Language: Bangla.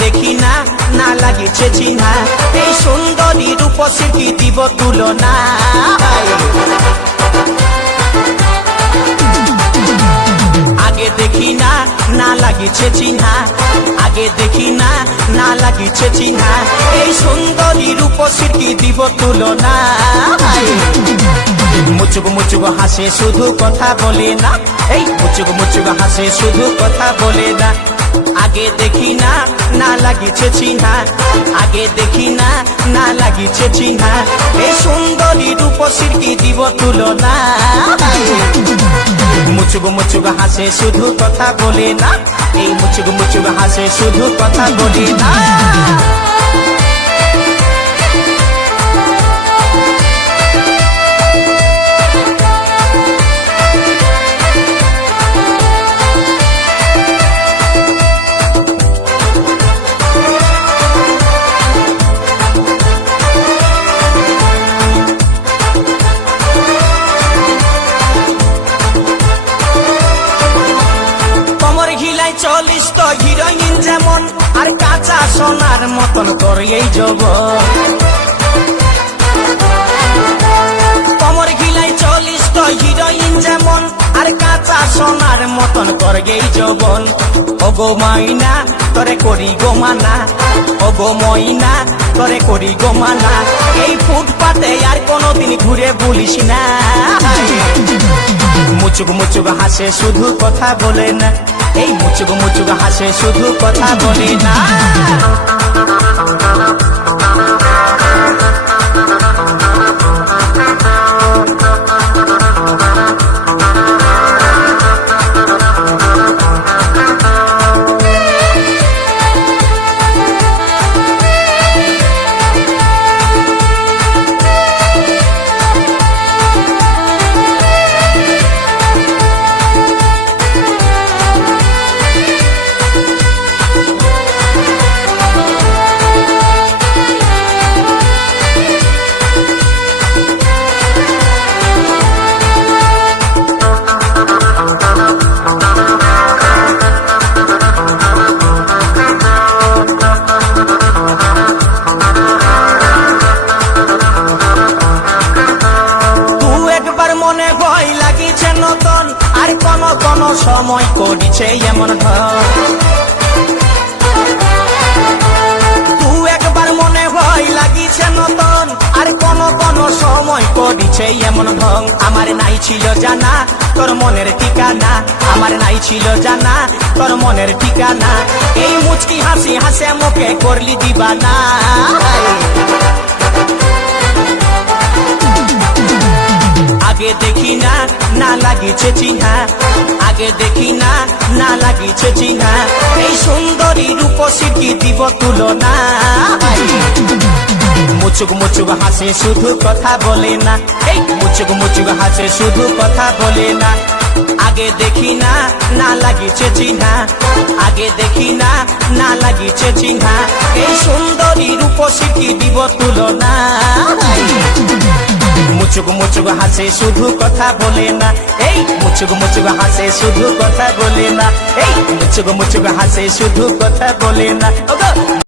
দেখি না না লাগিছে চিহ্না এই সুন্দরী রূপসী কি দিব তুলনা আগে দেখি না না লাগিছে চিহ্না আগে দেখি না না লাগিছে চিহ্না এই সুন্দরী রূপসী কি দিব তুলনা মুচুক মুচুক হাসে শুধু কথা বলে না এই মুচুক মুচুক হাসে শুধু কথা বলে না আগে দেখি না না লাগিছে চিহ্না আগে দেখি না না লাগিছে চিহ্না এই সুন্দরী রূপসী কি দিব তুলনা মুচুক মুচুক হাসে শুধু কথা বলে না এই মুচুক মুচুক হাসে শুধু কথা বলে না চল্লিশ তো হিরোইন যেমন আর কাঁচা সোনার মতন করে এই যৌবন কমর গিলাই 40 তো হিরোইন যেমন আর কাঁচা সোনার মতন করে এই যৌবন ওগো মাইনা তোরে করি গো মানা ওগো মইনা তোরে করি গো মানা এই ফুটপাতে আর কোনোদিন ঘুরে বলিস না মুচুক মুচুক হাসে শুধু কথা বলে না এই মুচুক মুচুক হাসে শুধু কথা বলে না সময় করিছে এমন তুই একবার মনে হয় লাগিছে নতুন আর কোন কোন সময় করিছে এমন ঢং আমার নাই ছিল জানা তোর মনের ঠিকানা আমার নাই ছিল জানা তোর মনের ঠিকানা এই মুচকি হাসি হাসে মুখে করলি দিবানা আগে দেখি না না লাগিছে চিহ্না আগে দেখি না না লাগিছে চিহ্না এই সুন্দরী রূপসী কি দিব তুলনা মুচুক মুচুক হাসে শুধু কথা বলে না এই মুচুক মুচুক হাসে শুধু কথা বলে না আগে দেখি না না লাগিছে চিহ্না আগে দেখি না না লাগিছে চিহ্না এই সুন্দরী রূপসী কি দিব তুলনা মুচুক মুচুক হাসে শুধু কথা বলে না এই মুচুক মুচুক হাসে শুধু কথা বলে না এই মুচুক মুচুক হাসে শুধু কথা বলে না